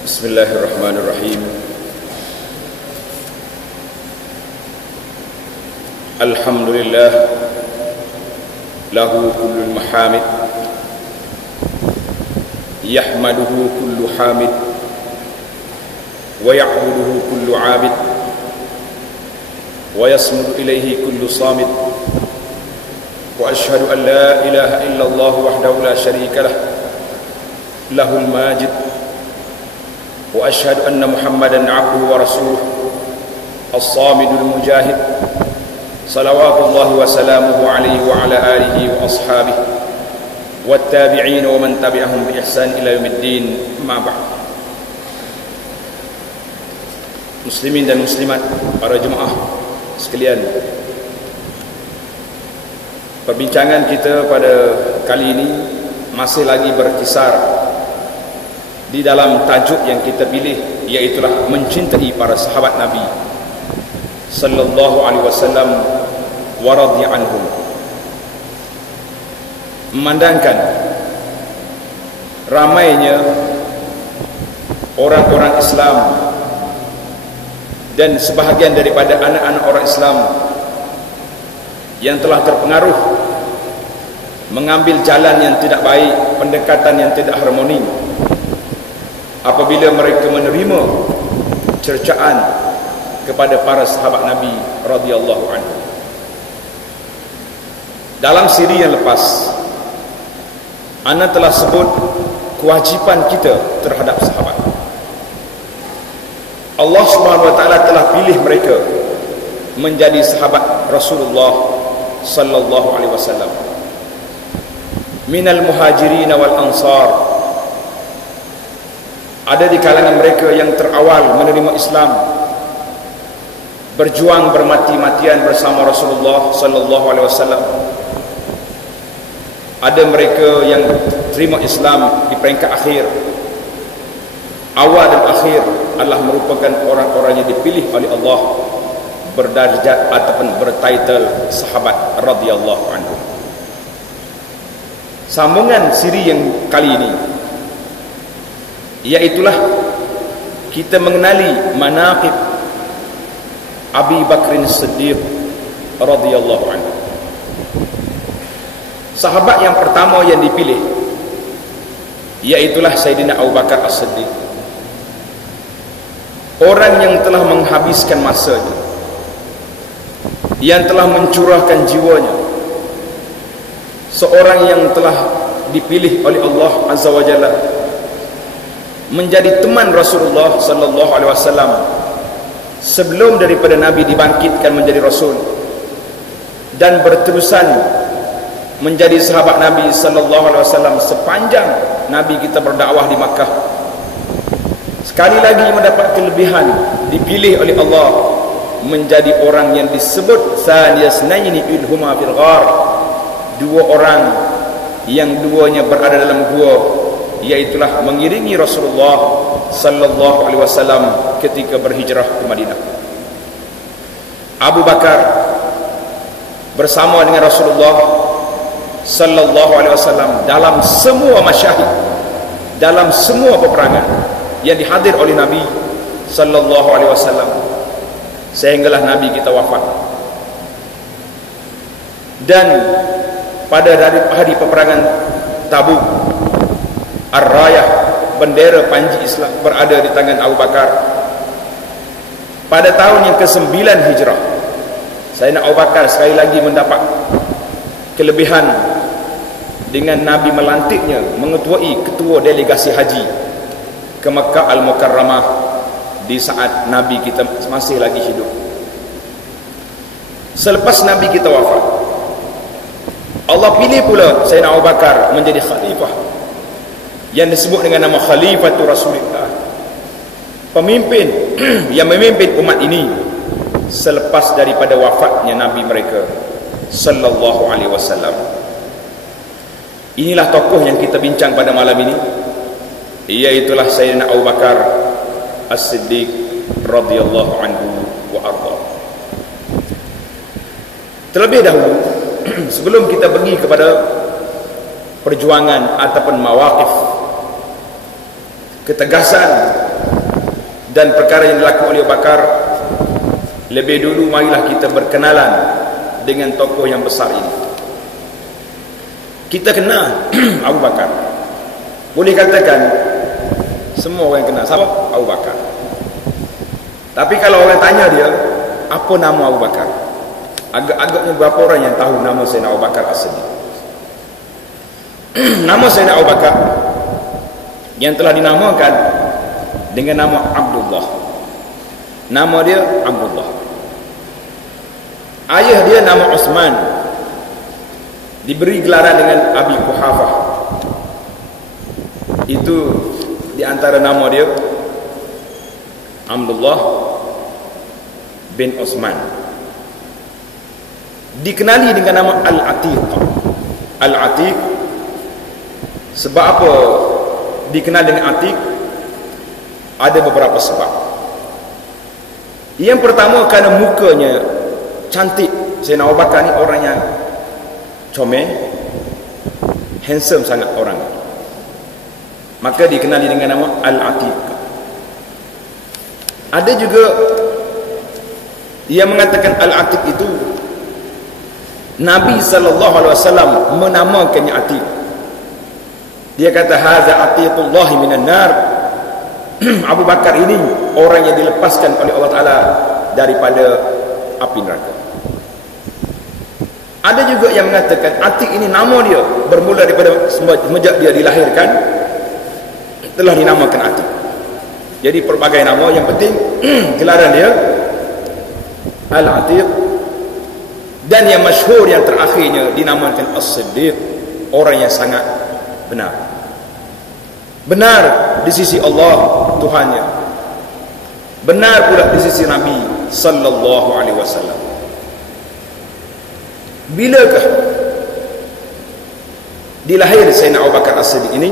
Bismillahirrahmanirrahim. Alhamdulillah, lahu kullul mahamid, yahmaduhu kullu hamid, wa ya'buduhu kullu abid, wa yasmudu ilayhi kullu samid. Wa ashhadu an la ilaha illallah wahdahu la sharika lah, lahul majid. Wa ashhadu anna Muhammadan abduhu wa rasuluh, as-samidul mujahid, salawatullahi wa salamuhu alaihi wa ala alihi wa ashabihi wattabi'in wa man tabi'ahum bi ihsan ila yaumiddin. Ma ba'd. Muslimin dan muslimat, para jemaah sekalian, perbincangan kita pada kali ini masih lagi berkisar di dalam tajuk yang kita pilih, iaitulah mencintai para sahabat Nabi sallallahu alaihi wasallam wa radhiya anhum. Memandangkan ramainya orang-orang Islam dan sebahagian daripada anak-anak orang Islam yang telah terpengaruh mengambil jalan yang tidak baik, pendekatan yang tidak harmoni, apabila mereka menerima cercaan kepada para sahabat Nabi radhiyallahu anhu. Dalam siri yang lepas, ana telah sebut kewajipan kita terhadap sahabat. Allah Subhanahu wa taala telah pilih mereka menjadi sahabat Rasulullah sallallahu alaihi wasallam. Minal muhajirin wal ansar, ada di kalangan mereka yang terawal menerima Islam, berjuang bermati-matian bersama Rasulullah sallallahu alaihi wasallam. Ada mereka yang terima Islam di peringkat akhir. Awal dan akhir adalah merupakan orang-orang yang dipilih oleh Allah berdarjat ataupun bertitle sahabat radhiyallahu anhu. Sambungan siri yang kali ini, iaitulah kita mengenali manaqib Abi Bakrin Siddiq radhiyallahu anhu. Sahabat yang pertama yang dipilih iaitulah Sayyidina Abu Bakar As-Siddiq, orang yang telah menghabiskan masanya, yang telah mencurahkan jiwanya, seorang yang telah dipilih oleh Allah Azza wa Jalla menjadi teman Rasulullah sallallahu alaihi wasallam sebelum daripada Nabi dibangkitkan menjadi Rasul, dan berterusan menjadi sahabat Nabi sallallahu alaihi wasallam sepanjang Nabi kita berdakwah di Makkah. Sekali lagi mendapat kelebihan, dipilih oleh Allah menjadi orang yang disebut saniyasnaini ilhuma fil ghar, dua orang yang duanya berada dalam gua, iaitulah mengiringi Rasulullah sallallahu alaihi wasallam ketika berhijrah ke Madinah. Abu Bakar bersama dengan Rasulullah sallallahu alaihi wasallam dalam semua masyahid, dalam semua peperangan yang dihadir oleh Nabi sallallahu alaihi wasallam sehinggalah Nabi kita wafat. Dan pada hari peperangan Tabuk, Ar-Rayah, bendera panji Islam berada di tangan Abu Bakar. Pada tahun yang ke-9 Hijrah, Sayyidina Abu Bakar sekali lagi mendapat kelebihan dengan Nabi melantiknya mengetuai ketua delegasi haji ke Makkah Al-Mukarramah di saat Nabi kita masih lagi hidup. Selepas Nabi kita wafat, Allah pilih pula Sayyidina Abu Bakar menjadi khalifah yang disebut dengan nama Khalifatul Rasulullah, pemimpin yang memimpin umat ini selepas daripada wafatnya Nabi mereka sallallahu alaihi wasallam. Inilah tokoh yang kita bincang pada malam ini, iaitulah Sayyidina Abu Bakar As-Siddiq radhiyallahu anhu wa arda. Terlebih dahulu sebelum kita pergi kepada perjuangan ataupun mawaqif ketegasan dan perkara yang dilakukan oleh Abu Bakar, lebih dulu marilah kita berkenalan dengan tokoh yang besar ini. Kita kenal Abu Bakar. Boleh katakan semua orang kenal siapa? Abu Bakar. Tapi kalau orang tanya dia, apa nama Abu Bakar? Agak-agaknya berapa orang yang tahu nama Sayyidina Abu Bakar As-Siddiq? Nama Sayyidina Abu Bakar yang telah dinamakan dengan nama Abdullah. Nama dia Abdullah. Ayah dia nama Utsman, diberi gelaran dengan Abi Quhafah. Itu di antara nama dia, Abdullah bin Utsman. Dikenali dengan nama Al-Atiq. Al-Atiq, sebab apa dikenal dengan Atiq? Ada beberapa sebab. Yang pertama, kerana mukanya cantik. Sayyidina Abu Bakar ni orang yang comel, handsome sangat orang, maka dikenali dengan nama Al-Atiq. Ada juga yang mengatakan Al-Atiq itu Nabi SAW menamakannya Atiq. Dia kata, haza atiqullahi minan nar. Abu Bakar ini orang yang dilepaskan oleh Allah Ta'ala daripada api neraka. Ada juga yang mengatakan Atiq ini nama dia bermula daripada semenjak dia dilahirkan telah dinamakan Atiq. Jadi pelbagai nama, yang penting gelaran dia Al-Atiq. Dan yang masyhur, yang terakhirnya dinamakan As-Siddiq, orang yang sangat benar. Benar di sisi Allah Tuhannya, benar pula di sisi Nabi sallallahu alaihi wasallam. Bilakah dilahir Sayyidina Abu Bakar As-Siddiq ini?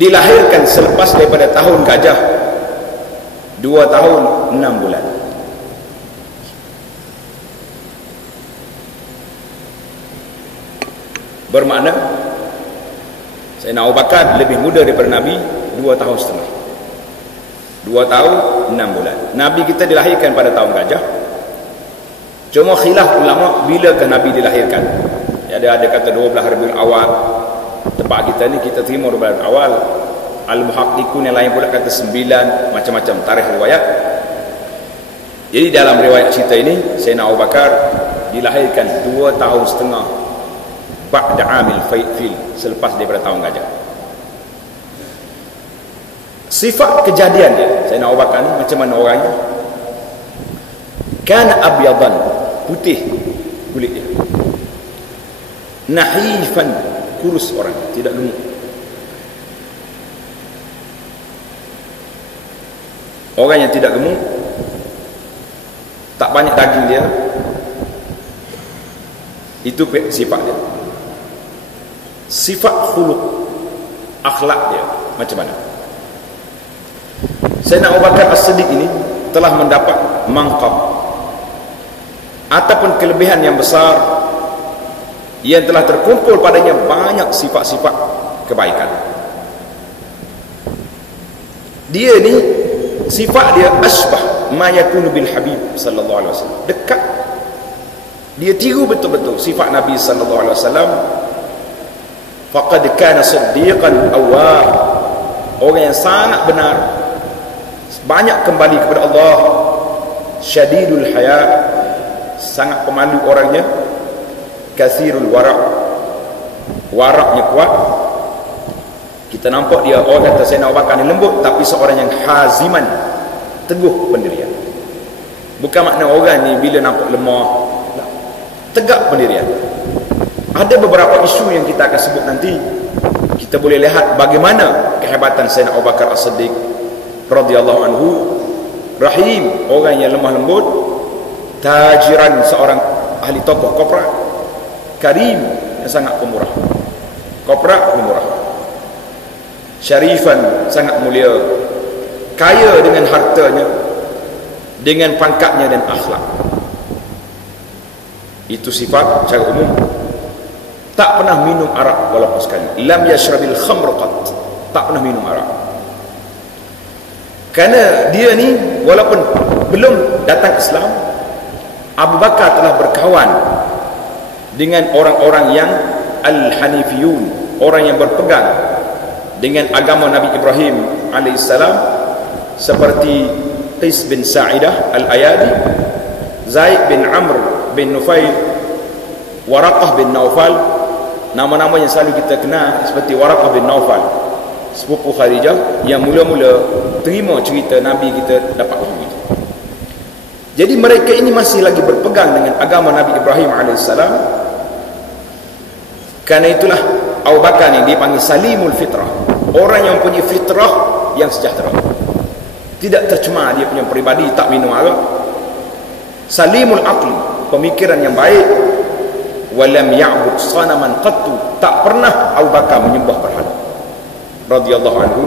Dilahirkan selepas daripada tahun gajah, 2 tahun 6 bulan. Bermakna Sayyidina Abu Bakar lebih muda daripada Nabi 2 tahun setengah. 2 tahun 6 bulan. Nabi kita dilahirkan pada tahun gajah. Cuma khilaf ulama bilakah Nabi dilahirkan. Ada kata 12 Rabiul Awal. Tempat kita ni kita terima 12 Rabiul Awal. Al-Muhaqqiqun yang lain pula kata 9, macam-macam tarikh riwayat. Jadi dalam riwayat cerita ini, Sayyidina Abu Bakar dilahirkan 2 tahun setengah ba'da amil fil, selepas daripada tahun gajah. Sifat kejadian dia Sayyidina Abu Bakar ni macam mana orangnya? Kana abyadan, putih kulit dia, nahifan, kurus orang, tidak gemuk. Orang yang tidak gemuk, tak banyak daging dia, itu sifat dia. Sifat khuluq, akhlak dia macam mana? Sayyidina Abu Bakar As-Siddiq ini telah mendapat mangkab ataupun kelebihan yang besar yang telah terkumpul padanya banyak sifat-sifat kebaikan. Dia ni sifat dia asbah ma yakunu bil habib sallallahu alaihi wasallam, dekat. Dia tiru betul-betul sifat Nabi sallallahu alaihi wasallam. Faqad kana siddiqan awwah, orang yang sangat benar, banyak kembali kepada Allah. Syadidul haya, sangat pemalu orangnya. Kathirul wara', waraknya kuat. Kita nampak dia, orang kata Sayyidina Abu Bakar ni lembut, tapi seorang yang haziman, teguh pendirian. Bukan makna orang ni bila nampak lemah, tegak pendirian. Ada beberapa isu yang kita akan sebut nanti. Kita boleh lihat bagaimana kehebatan Sayyidina Abu Bakar As-Siddiq radhiyallahu anhu. Rahim, orang yang lemah lembut. Tajiran, seorang ahli tokoh koprak. Karim, yang sangat pemurah. Koprak pemurah. Syarifan, sangat mulia. Kaya dengan hartanya, dengan pangkatnya dan akhlak. Itu sifat secara umum. Tak pernah minum arak walaupun sekali. Lam yashrabil khamr qat, tak pernah minum arak. Kerana dia ni walaupun belum datang Islam, Abu Bakar telah berkawan dengan orang-orang yang Al-Hanifiyun, orang yang berpegang dengan agama Nabi Ibrahim alaihissalam, seperti Qis bin Sa'idah Al-Ayadi, Zaid bin Amr bin Nufail, Waraqah bin Naufal. Nama-nama yang selalu kita kenal seperti Waraqah bin Naufal, sepupu Khadijah, yang mula-mula terima cerita Nabi kita dapat wahyu itu. Jadi mereka ini masih lagi berpegang dengan agama Nabi Ibrahim alaihissalam. Kerana itulah Abu Bakar ni dipanggil Salimul Fitrah, orang yang punya fitrah yang sejahtera, tidak tercemar dia punya peribadi, tak minum arak. Salimul Aqli, pemikiran yang baik. Walam ya'bud sanaman qattu, tak pernah Abu Bakar menyembah berhala, radhiyallahu anhu.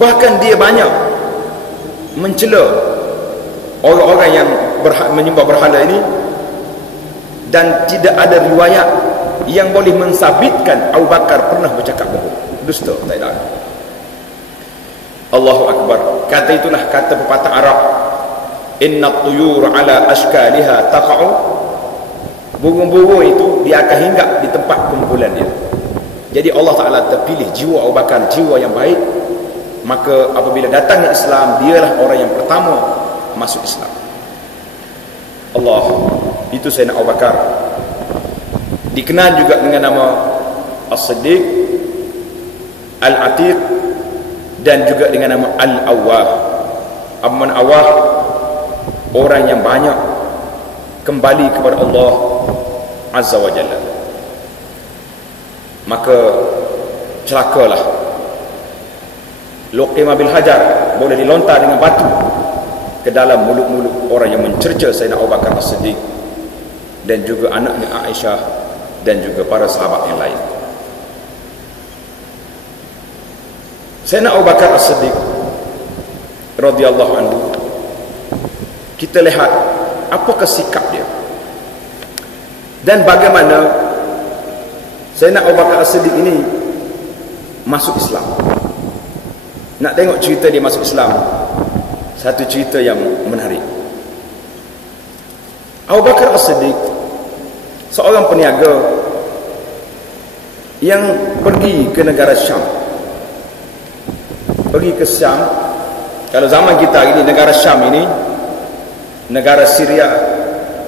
Bahkan dia banyak mencela orang-orang yang menyembah berhala ini, dan tidak ada riwayat yang boleh mensabitkan Abu Bakar pernah bercakap bohong, dusta, tak ada. Allahu Akbar. Kata itulah kata pepatah Arab, inna tuyur ala ashkaliha taqa'u. Burung-burung itu dia akan hinggap di tempat kumpulan dia. Jadi Allah Ta'ala terpilih jiwa Abu Bakar, jiwa yang baik. Maka apabila datangnya Islam, dialah orang yang pertama masuk Islam. Allah, itu Sayyidina Abu Bakar. Dikenal juga dengan nama As-Siddiq, Al-Atiq, dan juga dengan nama Al-Awwah. Amman Awwah, orang yang banyak kembali kepada Allah Azza wa Jalla. Maka celakalah luqima bil hajar, boleh dilontar dengan batu ke dalam mulut-mulut orang yang mencerca Sayyidina Abu Bakar As-Siddiq, dan juga anaknya Aisyah, dan juga para sahabat yang lain. Sayyidina Abu Bakar As-Siddiq radhiyallahu anhu, kita lihat apakah sikap dia dan bagaimana Sayyidina Abu Bakar As-Siddiq ini masuk Islam. Nak tengok cerita dia masuk Islam, satu cerita yang menarik. Abu Bakar As-Siddiq seorang peniaga yang pergi ke negara Syam. Pergi ke Syam. Kalau zaman kita hari ini, negara Syam ini, negara Syria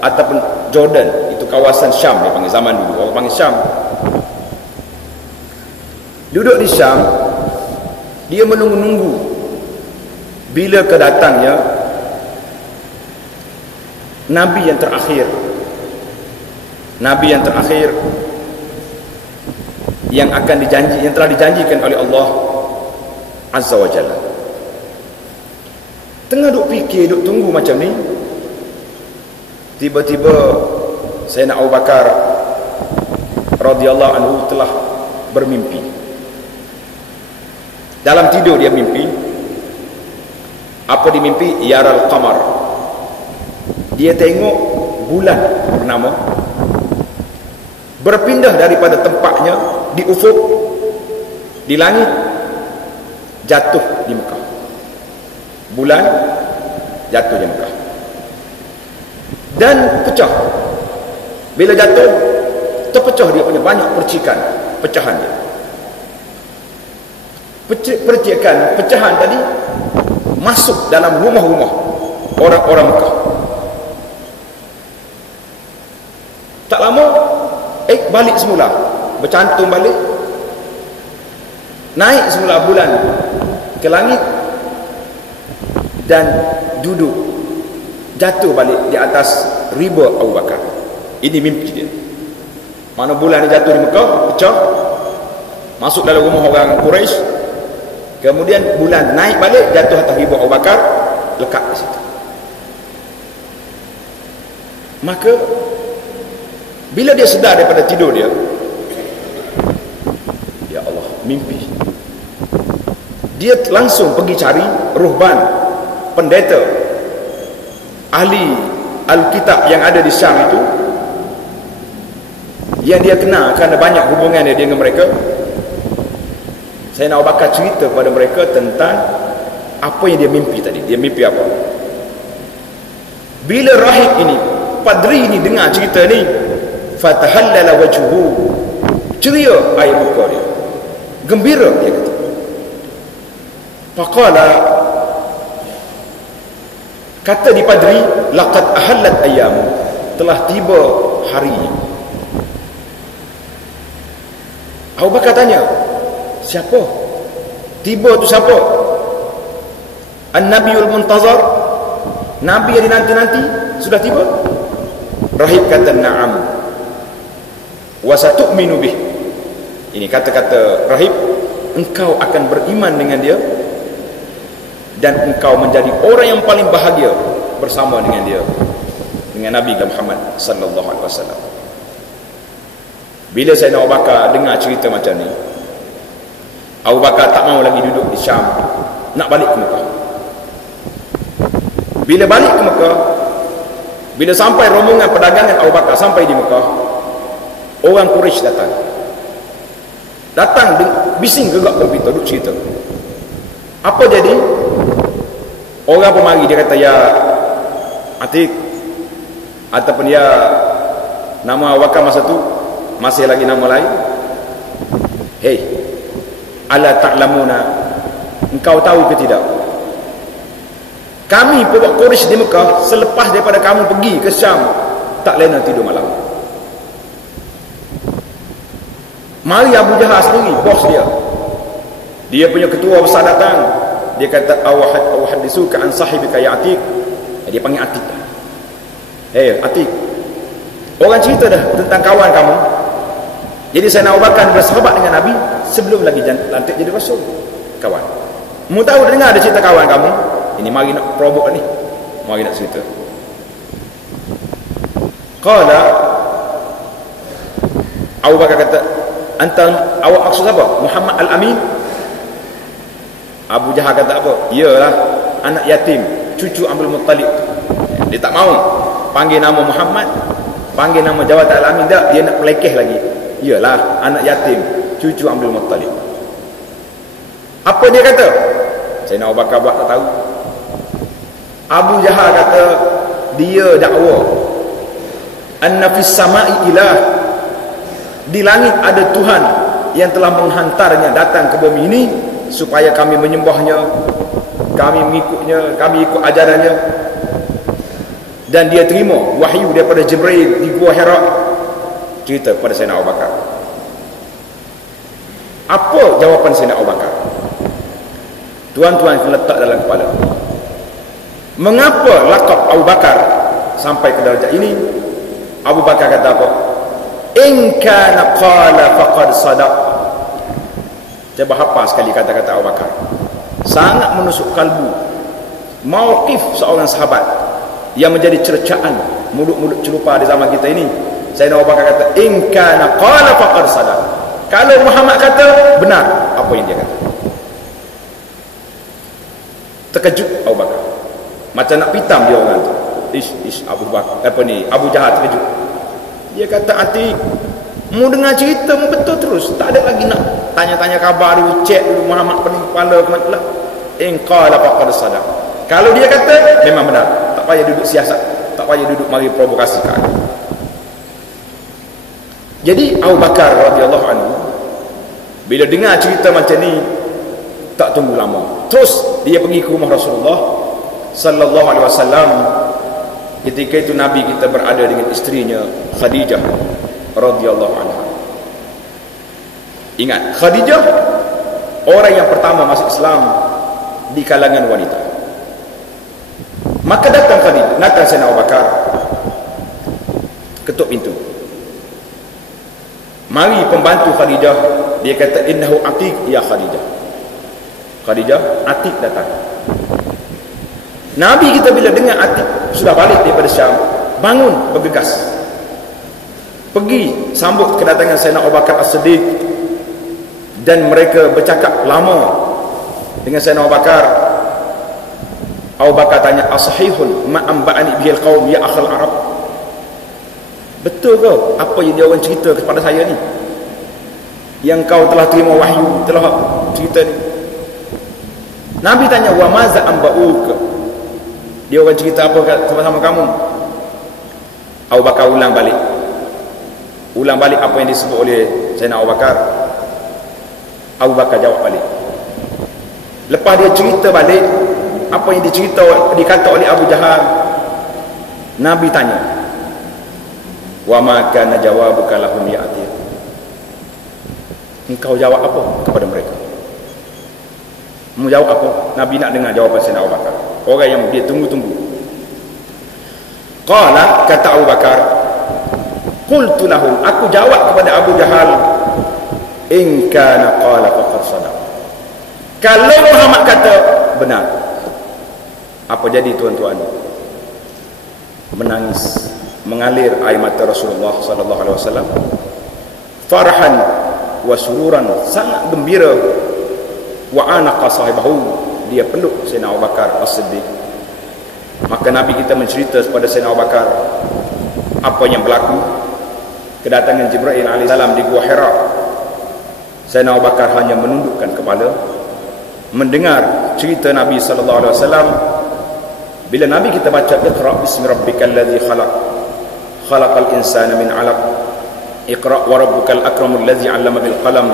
ataupun Jordan, itu kawasan Syam dia panggil, zaman dulu orang panggil Syam. Duduk di Syam, dia menunggu-nunggu bila kedatangnya Nabi yang terakhir. Nabi yang terakhir yang akan yang telah dijanjikan oleh Allah Azza wa Jalla. Tengah duk fikir, duk tunggu macam ni, tiba-tiba Sayyidina Abu Bakar radhiyallahu anhu telah bermimpi. Dalam tidur dia mimpi. Apa dimimpi? Yaral qamar. Dia tengok bulan purnama berpindah daripada tempatnya di ufuk, di langit, jatuh di Mekah. Bulan jatuh di Mekah dan pecah. Bila jatuh, terpecah dia punya banyak percikan, pecahan dia. Pecahan tadi masuk dalam rumah-rumah orang-orang Mekah. Tak lama balik semula, bercantum balik, naik semula bulan ke langit, dan duduk, jatuh balik di atas riba Abu Bakar. Ini mimpi dia. Mana bulan ni jatuh di Mekah, pecah, masuk dalam rumah orang Quraisy, kemudian bulan naik balik, jatuh atas riba Abu Bakar, lekat di situ. Maka bila dia sedar daripada tidur dia, ya Allah, mimpi. Dia langsung pergi cari ruhban, pendeta, ahli Alkitab yang ada di Syam itu, yang dia kenal kerana banyak hubungan dia dengan mereka. Sayyidina Abu Bakar cerita kepada mereka tentang Apa yang dia mimpi tadi? Dia mimpi apa? Bila rahib ini, padri ini dengar cerita ni, fatahallala wajhuhu, ceria air muka dia, gembira dia kata. Faqala, kata di padri, laqad ahallat ayyam, telah tiba harinya. Abu Bakar tanya, siapa? Tiba tu siapa? An-Nabiyul Muntazar, Nabi yang dinanti-nanti sudah tiba? Rahib kata, na'am wa satu'minu bih. Ini kata-kata rahib, engkau akan beriman dengan dia dan engkau menjadi orang yang paling bahagia bersama dengan dia, dengan Nabi Muhammad sallallahu alaihi wasallam. Bila Sayyidina Abu Bakar dengar cerita macam ni, Abu Bakar tak mau lagi duduk di Syam, nak balik ke Mekah. Bila balik ke Mekah, bila sampai rombongan perdagangan Abu Bakar sampai di Mekah, orang Quraisy datang bising gegak komputer duduk cerita. Apa jadi? Orang pemari dia kata, ya Atik, ataupun ya nama Abu Bakar masa tu masih lagi nama lain. Hei, ala ta'lamuna, engkau tahu ke tidak, kami pihak Quraisy di Mekah, selepas daripada kamu pergi ke Syam, tak lena tidur malam. Mari Abu Jahal sendiri, bos dia punya ketua besar datang. Dia kata, awahadisuka an sahibika ya Atik. Dia panggil Atik. Hei Atik, orang cerita dah tentang kawan kamu. Jadi Sayyidina Abu Bakar bersahabat dengan Nabi sebelum lagi lantik jadi Rasul. Kawan, mu tahu dengar ada cerita kawan kamu? Ini mari nak provoke ni, mari nak cerita. Qala, Abu Bakar kata, anta, awak maksud siapa? Muhammad Al-Amin? Abu Jahal kata apa? Iyalah, anak yatim, cucu Abdul Muttalib. Dia tak mau panggil nama Muhammad, panggil nama jawatan Al-Amin. Tak, dia nak pelekeh lagi. Iyalah, anak yatim, cucu Abdul Muttalib. Apa dia kata? Sayyidina Abu Bakar buat tak tahu. Abu Jahal kata, dia dakwa anna fis sama'i ilah, di langit ada Tuhan yang telah menghantarnya datang ke bumi ini supaya kami menyembahnya, kami mengikutnya, kami ikut ajarannya, dan dia terima wahyu daripada Jibril di Gua Hira. Cerita kepada Sayyidina Abu Bakar. Apa jawapan Sayyidina Abu Bakar? Tuan-tuan kena letak dalam kepala, mengapa lakab Abu Bakar sampai ke darjah ini? Abu Bakar kata apa? In kana qala faqad sadaq. Cuba hafal sekali kata-kata Abu Bakar. Sangat menusuk kalbu. Mauqif seorang sahabat yang menjadi cercaan mulut-mulut celupa di zaman kita ini. Sayyidina Abu Bakar kata, in kana qala faqad sadaq. Kalau Muhammad kata, benar apa yang dia kata. Terkejut Abu Bakar, macam nak pitam dia orang tu. Abu Bakar, Abu Jahal terkejut. Dia kata, Atik, mu dengar cerita mu betul terus, tak ada lagi nak tanya-tanya khabar dulu, cek dulu Muhammad pening kepala ke mana. In qala faqad sadaq. Kalau dia kata, memang benar. Tak payah duduk siasat, tak payah duduk mari provokasi kan. Jadi Abu Bakar radhiyallahu anhu bila dengar cerita macam ni, tak tunggu lama, terus dia pergi ke rumah Rasulullah sallallahu alaihi wasallam. Ketika itu Nabi kita berada dengan isterinya Khadijah radhiyallahu anha. Ingat, Khadijah orang yang pertama masuk Islam di kalangan wanita. Maka datang Sayyidina Abu Bakar, ketuk pintu. Mari pembantu Khadijah, dia kata, innahu Atik ya Khadijah. Khadijah, Atik datang. Nabi kita bila dengar Atik sudah balik daripada Syam, bangun bergegas, pergi sambut kedatangan Sayyidina Abu Bakar As-Siddiq, dan mereka bercakap lama dengan Sayyidina Abu Bakar. Abu Bakar tanya, asahihun ma amba'ani bihil qaum ya akhal Arab. Betul ke apa yang dia orang cerita kepada saya ni, yang kau telah terima wahyu, telah cerita ni? Nabi tanya, wa maza amba'uk, dia orang cerita apa sama kamu? Abu Bakar ulang balik apa yang disebut oleh Sayyidina Abu Bakar. Abu Bakar jawab balik. Lepas dia cerita balik apa yang dikata oleh Abu Jahal, Nabi tanya, wa ma kana jawabuka lahum ya Atiq, engkau jawab apa kepada mereka? Mau jawab apa? Nabi nak dengar jawapan Sayyidina Abu Bakar, orang yang dia tunggu-tunggu. Qala, kata Abu Bakar, qultu lahum, aku jawab kepada Abu Jahal, in kana qala faqad sadaq, kalau Muhammad kata benar. Apa jadi tuan-tuan? Menangis, mengalir air mata Rasulullah sallallahu alaihi wasallam. Farhan wa sururan, sangat gembira. Wa anaqa sahibahu, dia peluk Sayyidina Abu Bakar As-Siddiq. Maka Nabi kita mencerita kepada Sayyidina Abu Bakar apa yang berlaku. Kedatangan Jibril alaihissalam di Gua Hira. Sayyidina Abu Bakar hanya menundukkan kepala mendengar cerita Nabi sallallahu alaihi wasallam. Bila Nabi kita baca Iqra bismi rabbikal ladzi khalaq, khalaqal insana min 'alaq, Iqra wa rabbukal akramul ladzi 'allama bil qalam,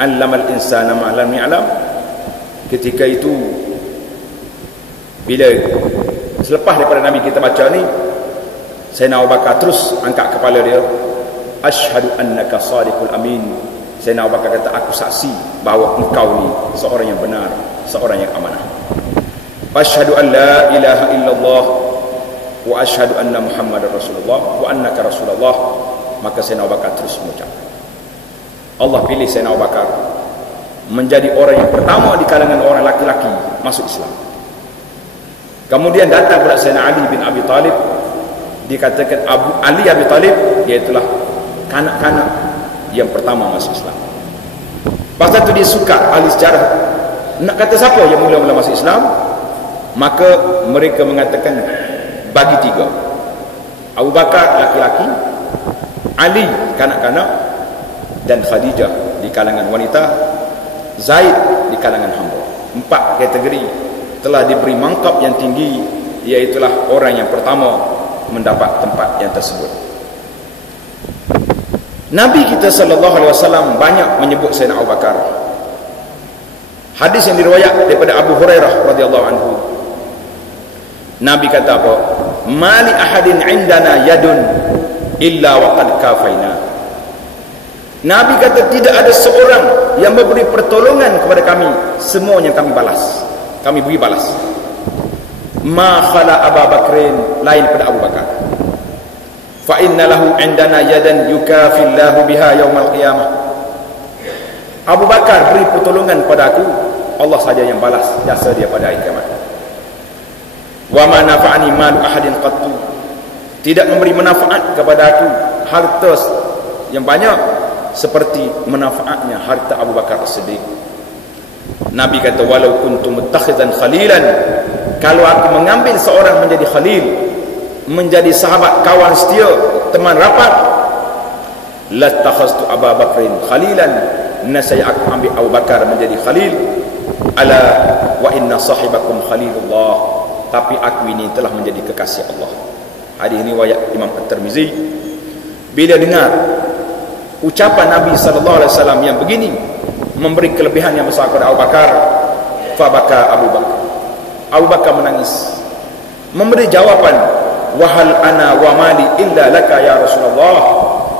'allamal insana ma lam ya'lam. Ketika itu, bila selepas daripada Nabi kita baca ni, Sayyidina Abu Bakar terus angkat kepala dia, asyhadu annaka sadiqul amin. Sayyidina Abu Bakar kata, aku saksi bahawa engkau ni seorang yang benar, seorang yang amanah. Asyhadu an la ilaha illallah wa asyhadu anna Muhammadar Rasulullah wa annaka Rasulullah. Maka Sayyidina Abu Bakar terus mengucap. Allah pilih Sayyidina Abu Bakar menjadi orang yang pertama di kalangan orang laki-laki masuk Islam. Kemudian datang pula Sayyidina Ali bin Abi Talib. Dikatakan Ali Abi Talib, iaitulah kanak-kanak yang pertama masuk Islam. Pasal tu dia sukar ahli sejarah nak kata siapa yang mula-mula masuk Islam. Maka mereka mengatakan bagi tiga: Abu Bakar laki-laki, Ali kanak-kanak, dan Khadijah di kalangan wanita, Zaid di kalangan hamba. 4 kategori telah diberi mangkap yang tinggi, iaitulah orang yang pertama mendapat tempat yang tersebut. Nabi kita sallallahu alaihi wasallam banyak menyebut Sayyidina Abu Bakar. Hadis yang diriwayat daripada Abu Hurairah radhiyallahu anhu, Nabi kata apa? Mali ahadin indana yadun illa waqad kafaina. Nabi kata tidak ada seorang yang memberi pertolongan kepada kami, semuanya kami balas. Kami beri balas. Ma khala Abu Bakrin, lain pada Abu Bakar. Fa inna lahu indana yadan yukafillahu biha yaumal qiyamah. Abu Bakar beri pertolongan pada aku, Allah saja yang balas jasa dia pada hari kiamat. Wa ma nafa'ani malu ahadin qattu, tidak memberi manfaat kepada aku harta yang banyak seperti manfaatnya harta Abu Bakar As-Siddiq. Nabi kata, walau kuntu muttakhizan khalilan, kalau aku mengambil seorang menjadi khalil, menjadi sahabat, kawan setia, teman rapat, lattakhaztu Abu Bakrin khalilan, nasaya aku ambil Abu Bakar menjadi khalil. Ala wa inna sahibakum khalilullah, tapi aku ini telah menjadi kekasih Allah. Hadis ini riwayat Imam At-Tirmizi. Bila dengar ucapan Nabi sallallahu alaihi wasallam yang begini, memberi kelebihan yang besar kepada Abu Bakar, fa baka Abu Bakar. Abu Bakar menangis, memberi jawapan, wahal ana wa mali illa laka ya Rasulullah.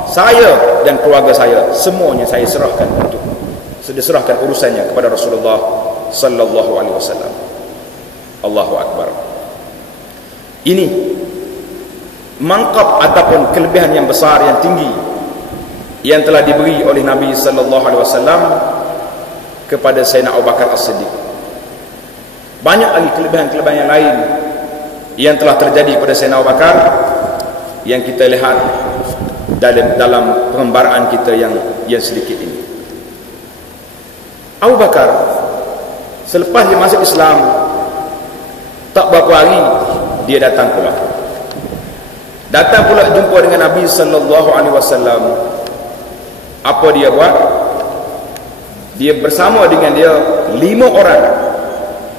Saya dan keluarga saya semuanya saya serahkan untuk serahkan urusannya kepada Rasulullah sallallahu alaihi wasallam. Allahu akbar. Ini mangkap ataupun kelebihan yang besar, yang tinggi yang telah diberi oleh Nabi sallallahu alaihi wasallam kepada Sayyidina Abu Bakar As-Siddiq. Banyak lagi kelebihan-kelebihan yang lain yang telah terjadi pada Sayyidina Abu Bakar yang kita lihat dalam pengembaraan kita yang sedikit ini. Abu Bakar selepas dia masuk Islam, tak berapa hari dia datang pula jumpa dengan Nabi sallallahu alaihi wasallam. Apa dia buat? Dia bersama dengan dia 5 orang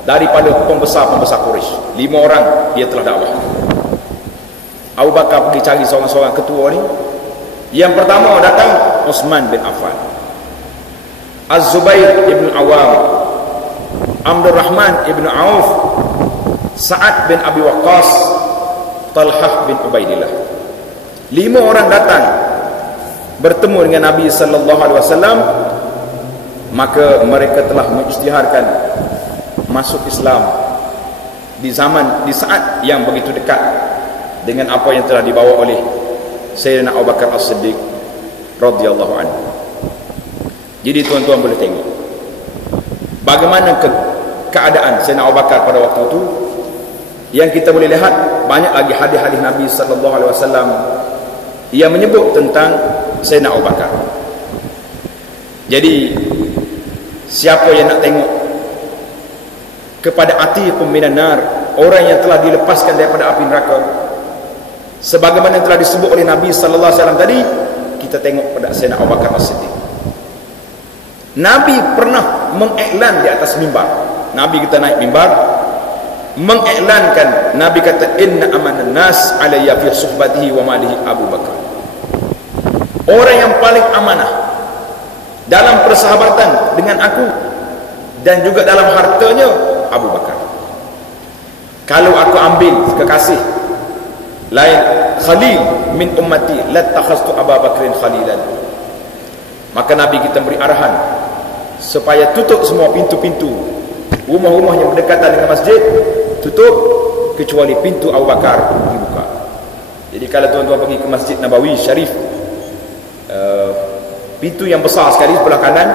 daripada pembesar-pembesar Quraisy. 5 orang dia telah dakwah. Abu Bakar pergi cari seorang-seorang ketua ni. Yang pertama datang Uthman bin Affan, Az-Zubair ibn Awam, Abdul Rahman ibn Auf, Sa'ad bin Abi Waqqas, Talhah bin Ubaidillah. 5 orang datang bertemu dengan Nabi sallallahu alaihi wasallam, maka mereka telah mengisytiharkan masuk Islam di saat yang begitu dekat dengan apa yang telah dibawa oleh Sayyidina Abu Bakar As-Siddiq radhiyallahu anhu. Jadi tuan-tuan boleh tengok bagaimana keadaan Sayyidina Abu Bakar pada waktu itu. Yang kita boleh lihat banyak lagi hadis-hadis Nabi sallallahu alaihi wasallam yang menyebut tentang Sayyidina Abu Bakar. Jadi siapa yang nak tengok kepada atiqum minan nar, orang yang telah dilepaskan daripada api neraka, sebagaimana yang telah disebut oleh Nabi sallallahu alaihi wasallam tadi, kita tengok pada Sayyidina Abu Bakar As-Siddiq. Nabi pernah mengiklan di atas mimbar. Nabi kita naik mimbar mengiklankan, Nabi kata inna amanan nas alayya fi suhbatihi wa malihi Abu Bakar. Orang yang paling amanah dalam persahabatan dengan aku dan juga dalam hartanya Abu Bakar. Kalau aku ambil kekasih lain khalil min ummati latakhastu Abu Bakrin khalilan, maka Nabi kita beri arahan supaya tutup semua pintu-pintu rumah-rumah yang berdekatan dengan masjid, tutup kecuali pintu Abu Bakar dibuka. Jadi kalau tuan-tuan pergi ke Masjid Nabawi Syarif, pintu yang besar sekali sebelah kanan,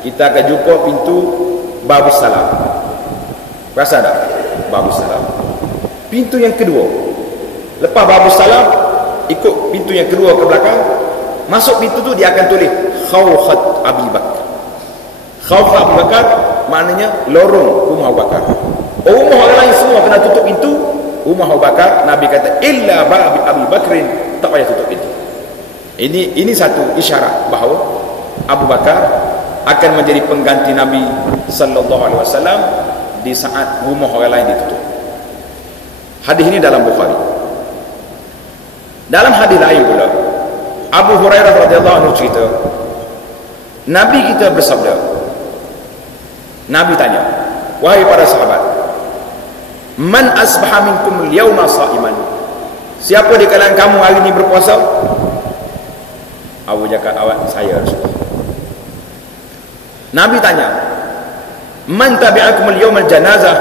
kita akan jumpa pintu Babus Salam. Rasa tak? Babus Salam. Pintu yang kedua, lepas Babus Salam, ikut pintu yang kedua ke belakang, masuk pintu tu dia akan tulis Khawkhat Abi Bakar. Khawkhat Abi Bakar maknanya lorong rumah Abu Bakar. Rumah orang lain semua kena tutup pintu, rumah Abu Bakar Nabi kata illa babi Abi Bakrin, tak payah tutup pintu. Ini satu isyarat bahawa Abu Bakar akan menjadi pengganti Nabi sallallahu alaihi wasallam di saat rumah orang lain ditutup. Hadis ini dalam Bukhari. Dalam hadis lain pula, Abu Hurairah radhiyallahu anhu cerita, Nabi kita bersabda, Nabi tanya, wahai para sahabat, man asbaha minkum al-yawma sa'iman, siapa di kalangan kamu hari ini berpuasa? Abu cakap, awak saya Rasulullah. Nabi tanya, man tabi'akum al-yawma al-janazah,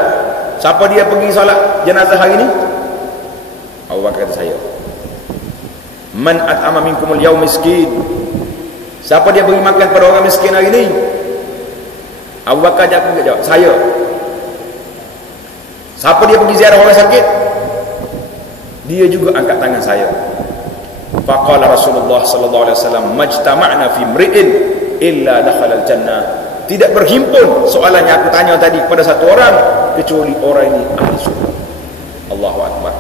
siapa dia pergi salat jenazah hari ini? Abu Bakar kata saya. Man at'ama minkum al-yawma miskin, siapa dia beri makan pada orang miskin hari ini? Abu Bakar jawab, saya. Siapa dia pergi ziarah orang sakit? Dia juga angkat tangan saya. Faqala Rasulullah sallallahu alaihi wasallam, majtama'na fi mri'in illa dakhala al-jannah. Tidak berhimpun soalan yang aku tanya tadi pada satu orang kecuali orang ini ahli surga. Allahu akbar.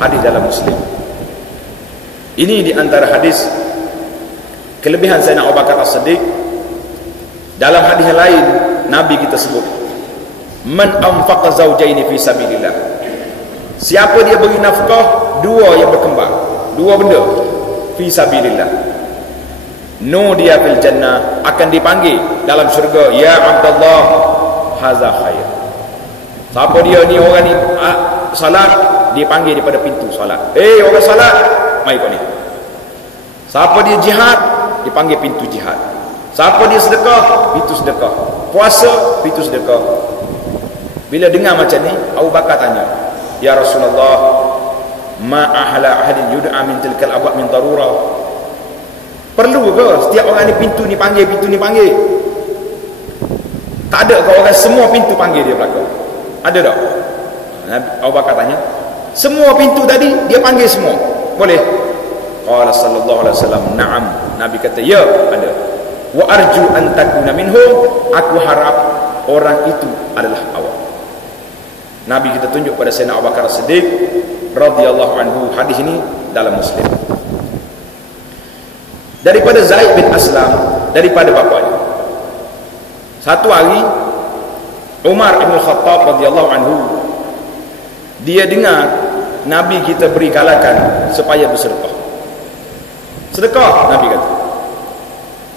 Hadis dalam Muslim. Ini di antara hadis kelebihan Sayyidina Abu Bakar As-Siddiq. Dalam hadis lain Nabi kita sebut, man anfaqa zawjaini fi sabilillah, siapa dia beri nafkah dua yang berkembang, dua benda fi sabilillah, nudiya fil jannah, akan dipanggil dalam syurga, ya Abdullah hadza khair. Siapa dia ni, orang ni salat, dipanggil daripada pintu salat, orang salat, mai kau ni. Siapa dia jihad, dipanggil pintu jihad. Siapa dia sedekah, pintu sedekah. Puasa, pintu sedekah. Bila dengar macam ni, Abu Bakar tanya, ya Rasulullah, ma ahla ahadin yud'a min tilkal abwab min darura, perlu ke setiap orang ni pintu ni panggil, pintu ni panggil? Tak ada ke orang semua pintu panggil dia belakang? Ada tak? Abu Bakar tanya, semua pintu tadi dia panggil semua, boleh? Qala sallallahu alaihi wasallam, na'am. Nabi kata, ya, ada. Wa arju an takuna minhum, aku harap orang itu adalah awak. Nabi kita tunjuk pada Sayyidina Abu Bakar As-Siddiq radhiyallahu anhu. Hadis ini dalam Muslim. Daripada Zaid bin Aslam, daripada bapanya, satu hari Umar bin Khattab radhiyallahu anhu, dia dengar Nabi kita beri galakan supaya bersedekah. Sedekah, Nabi kata.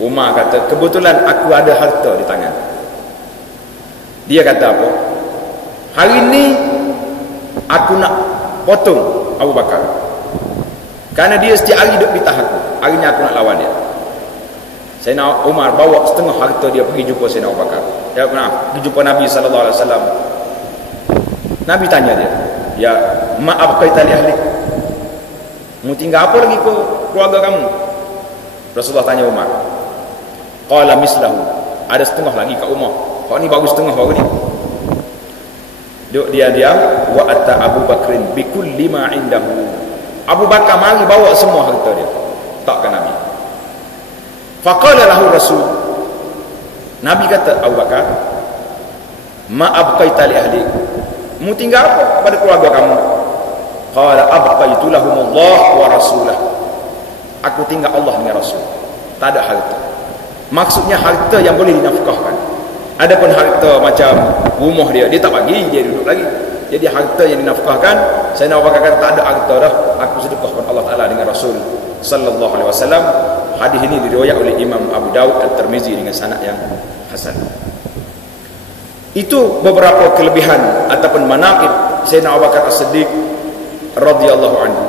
Umar kata, kebetulan aku ada harta di tangan. Dia kata apa? Hari ni aku nak potong Abu Bakar, kerana dia setiap hari duduk pitah aku. Hari ni aku nak lawan dia. Sayyidina Umar bawa setengah harta dia pergi jumpa Sayyidina Abu Bakar. Ya, pergi jumpa Nabi SAW. Nabi tanya dia, ya, maaf kata li ahli, mu tinggal apa lagi ke keluarga kamu? Rasulullah tanya Umar, qala mislahu, ada setengah lagi kat rumah. Kau ni baru setengah baru ni. Duk dia diam. Wa atta Abu Bakrin bi kulli ma indahu. Abu Bakar mari bawa semua harta dia. Takkan Nabi. Faqala lahu Rasul, Nabi kata Abu Bakar, ma abqaita li ahli, mu tinggal apa pada keluarga kamu? Qala abqaitu lahumullah wa rasulah, aku tinggal Allah dengan Rasul. Tak ada harta. Maksudnya harta yang boleh dinafkahkan. Adapun harta macam rumah dia tak bagi, dia duduk lagi. Jadi harta yang dinafkahkan, Sayyidina Abu Bakar kata tak ada harta dah, aku sedekahkan Allah Taala dengan Rasul sallallahu alaihi wasallam. Hadis ini diriwayat oleh Imam Abu Daud At-Tirmizi dengan sanad yang hasan. Itu beberapa kelebihan ataupun manaqib Sayyidina Abu Bakar As-Siddiq radhiyallahu anhu.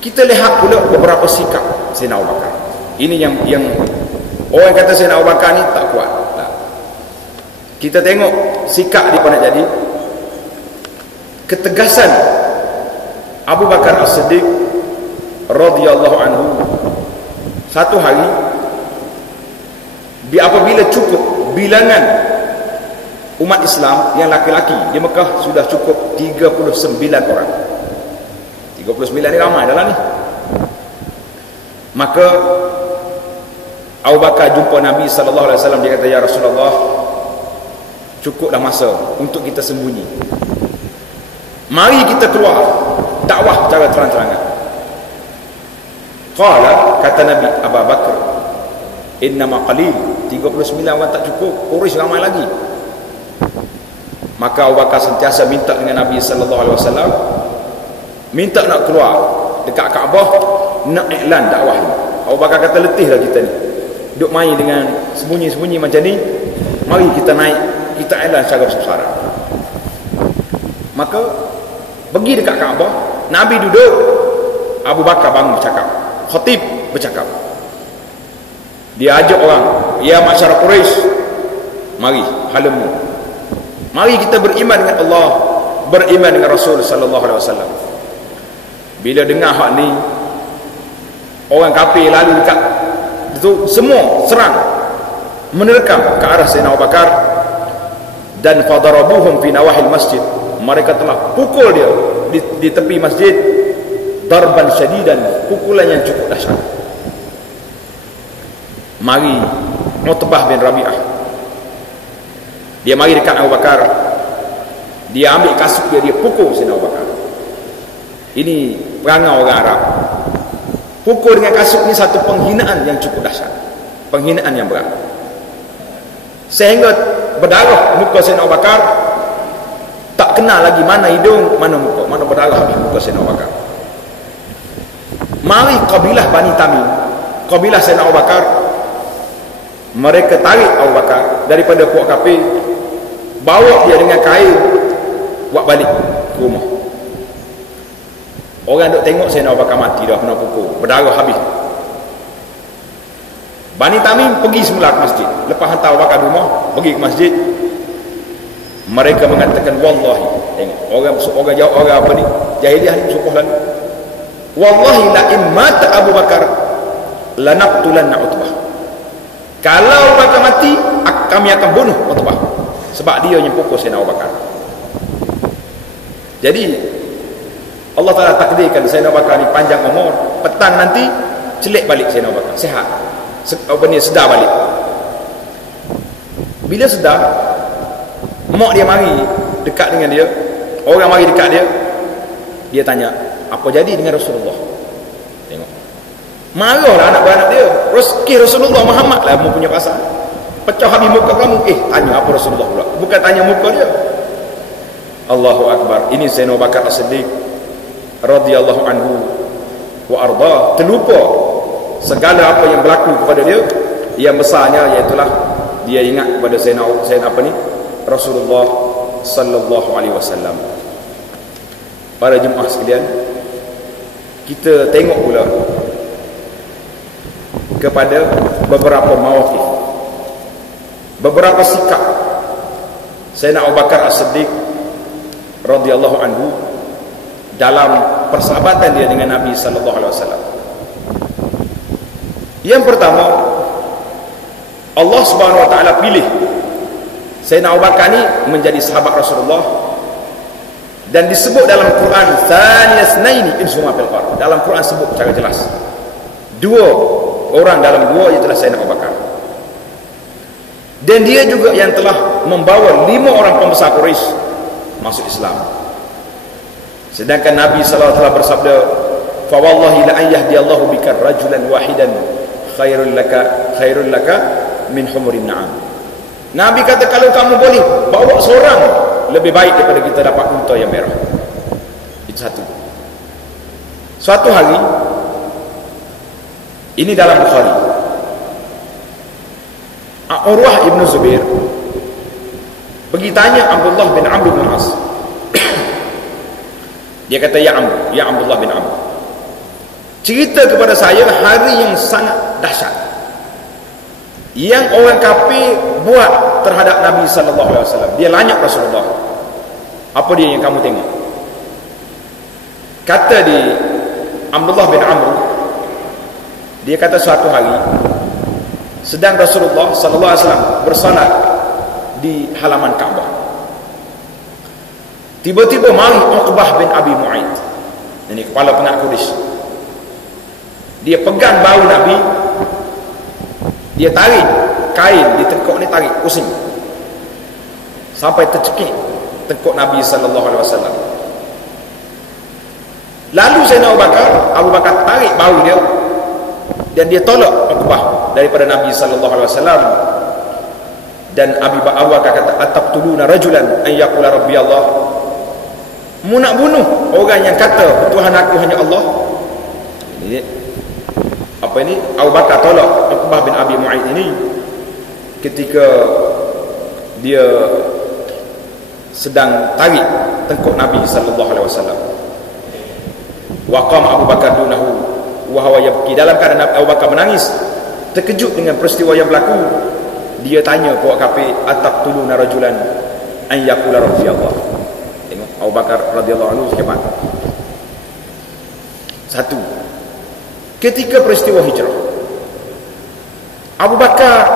Kita lihat pula beberapa sikap Sayyidina Abu Bakar. Ini yang orang kata Sayyidina Abu Bakar ni tak kuat. Kita tengok sikap dia nak jadi. Ketegasan Abu Bakar As-Siddiq radhiyallahu anhu, satu hari apabila cukup bilangan umat Islam yang laki-laki di Mekah sudah cukup 39 orang. 39 ni ramai dalam ni. Maka Abu Bakar jumpa Nabi sallallahu alaihi wasallam, dia kata, ya Rasulullah, cukuplah masa untuk kita sembunyi. Mari kita keluar dakwah secara terang-terangan. Qala, kata Nabi, Abu Bakar, innama qalil, 39 orang tak cukup, Quraisy ramai lagi. Maka Abu Bakar sentiasa minta dengan Nabi sallallahu alaihi wasallam, minta nak keluar dekat Kaabah, nak iklan dakwah ni. Abu Bakar kata, letihlah kita ni duk main dengan sembunyi-sembunyi macam ni, mari kita naik, kita iklan secara besar-besaran. Maka pergi dekat Kaabah, Nabi duduk, Abu Bakar bangun bercakap, khatib bercakap. Dia ajak orang, ya masyarakat Quraisy, mari halemu, mari kita beriman dengan Allah, beriman dengan Rasul sallallahu alaihi wasallam. Bila dengar hak ni, orang kafir lalu dekat itu, semua serang menerkam ke arah Sayyidina Abu Bakar, dan fadarabuhum fi nawahil masjid, mereka telah pukul dia di tepi masjid, darban syadidan, pukulan yang cukup dahsyat. Mari Utbah bin Rabi'ah, dia mari dekat Abu Bakar, dia ambil kasut dia pukul Sayyidina Abu Bakar. Ini perangai orang Arab. Pukul dengan kasut ni satu penghinaan yang cukup dahsyat, penghinaan yang berat, sehingga berdarah muka Sayyidina Abu Bakar. Tak kenal lagi mana hidung, mana muka, mana berdarah muka Sayyidina Abu Bakar. Mari kabilah Bani Tamim, kabilah Sayyidina Abu Bakar, mereka tarik Abu Bakar daripada puak kafir, bawa dia dengan kain, buat balik ke rumah. Orang duk tengok Sayyidina Abu Bakar mati dah, kena pukul, berdarah habis. Bani Tamim pergi semula ke masjid. Lepas hantar Abu Bakar di rumah, pergi ke masjid. Mereka mengatakan, wallahi, tengok orang jawab, orang apa ni, jahiliah ni sukuh lalu, wallahi la in mata Abu Bakar lanaqtulanna Utbah, kalau Abu Bakar mati, kami akan bunuh Utbah, sebab dia yang pukul Sayyidina Abu Bakar. Jadi Allah Ta'ala takdirkan Sayyidina Abu Bakar ni panjang umur, petang nanti celik balik Sayyidina Abu Bakar, sihat, sedar balik. Bila sedar, mak dia mari dekat dengan dia, orang mari dekat dia, dia tanya, apa jadi dengan Rasulullah? Tengok, marahlah anak beranak dia, Rasulullah Muhammad lah mu punya pasal. pecah habis muka kamu. Tanya apa Rasulullah pula? Bukan tanya muka dia. Allahu Akbar. Ini Sayyidina Abu Bakar As-Siddiq radhiyallahu anhu wa arda, terlupa segala apa yang berlaku kepada dia. Yang besarnya iaitulah dia ingat kepada Sayyidina apa ni? Rasulullah sallallahu alaihi wasallam. Para jemaah sekalian, kita tengok pula kepada beberapa mawaqif, beberapa sikap Sayyidina Abu Bakar As-Siddiq radhiyallahu anhu dalam persahabatan dia dengan Nabi sallallahu alaihi wasallam. Yang pertama, Allah Subhanahu wa taala pilih Sayyidina Abu Bakar ni menjadi sahabat Rasulullah, dan disebut dalam Quran thaniyasnaini insuma fil qar. Dalam Quran sebut secara jelas dua orang dalam dua, iaitu Sayyidina Abu Bakar. Dan dia juga yang telah membawa 5 orang pembesar Quraisy masuk Islam. Sedangkan Nabi sallallahu alaihi wasallam bersabda, fa wallahi la ayyadiyallahu bika rajulan wahidan khairul laka min humurin na'am. Nabi kata, kalau kamu boleh bawa seorang, lebih baik daripada kita dapat unta yang merah. Itu satu. Suatu hari, ini dalam Bukhari, Urwah ibn Zubair pergi tanya Abdullah bin Amr bin As. Dia kata, ya Abdullah bin Amr, cerita kepada saya hari yang sangat dahsyat yang orang kafir buat terhadap Nabi sallallahu alaihi wasallam. Dia lanyak Rasulullah. Apa dia yang kamu tengok? Kata di Abdullah bin Amr, dia kata suatu hari sedang Rasulullah sallallahu alaihi wasallam bersolat di halaman Kaabah. Tiba-tiba mari Uqbah bin Abi Mu'aid, ini kepala pengak Quraisy. Dia pegang bahu Nabi, dia tarik kain di tengkuk ni, tarik pusing sampai tercekik tengkuk Nabi sallallahu alaihi wasallam. Lalu Sayyidina Abu Bakar tarik bahu dia dan dia tolak Uqbah daripada Nabi sallallahu alaihi wasallam. Dan Abu Bakar kata, ataqtuluna rajulan an yaqula rabbi Allah? Mu nak bunuh orang yang kata Tuhan aku hanya Allah? Ini apa ini? Abu Bakar tolak Uqbah bin Abi Mu'aid ini ketika dia sedang tarik tengkuk Nabi sallallahu alaihi wasallam. Wa qama Abu Bakar dunahu wa huwa yabki. Dalam keadaan Abu Bakar menangis, terkejut dengan peristiwa yang berlaku. Dia tanya kepada kafir, ataqtuluna rajulan an yaqula rabbi Allah? Tengok Abu Bakar radhiyallahu anhu hebat. Satu, ketika peristiwa hijrah, Abu Bakar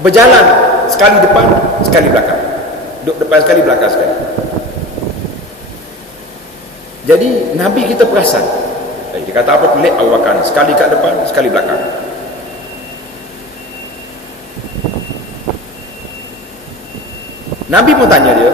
berjalan sekali depan, sekali belakang. Duduk depan sekali, belakang sekali. Jadi Nabi kita perasan. Dia kata apa pelik Abu Bakar, sekali kat depan, sekali belakang. Nabi pun tanya dia,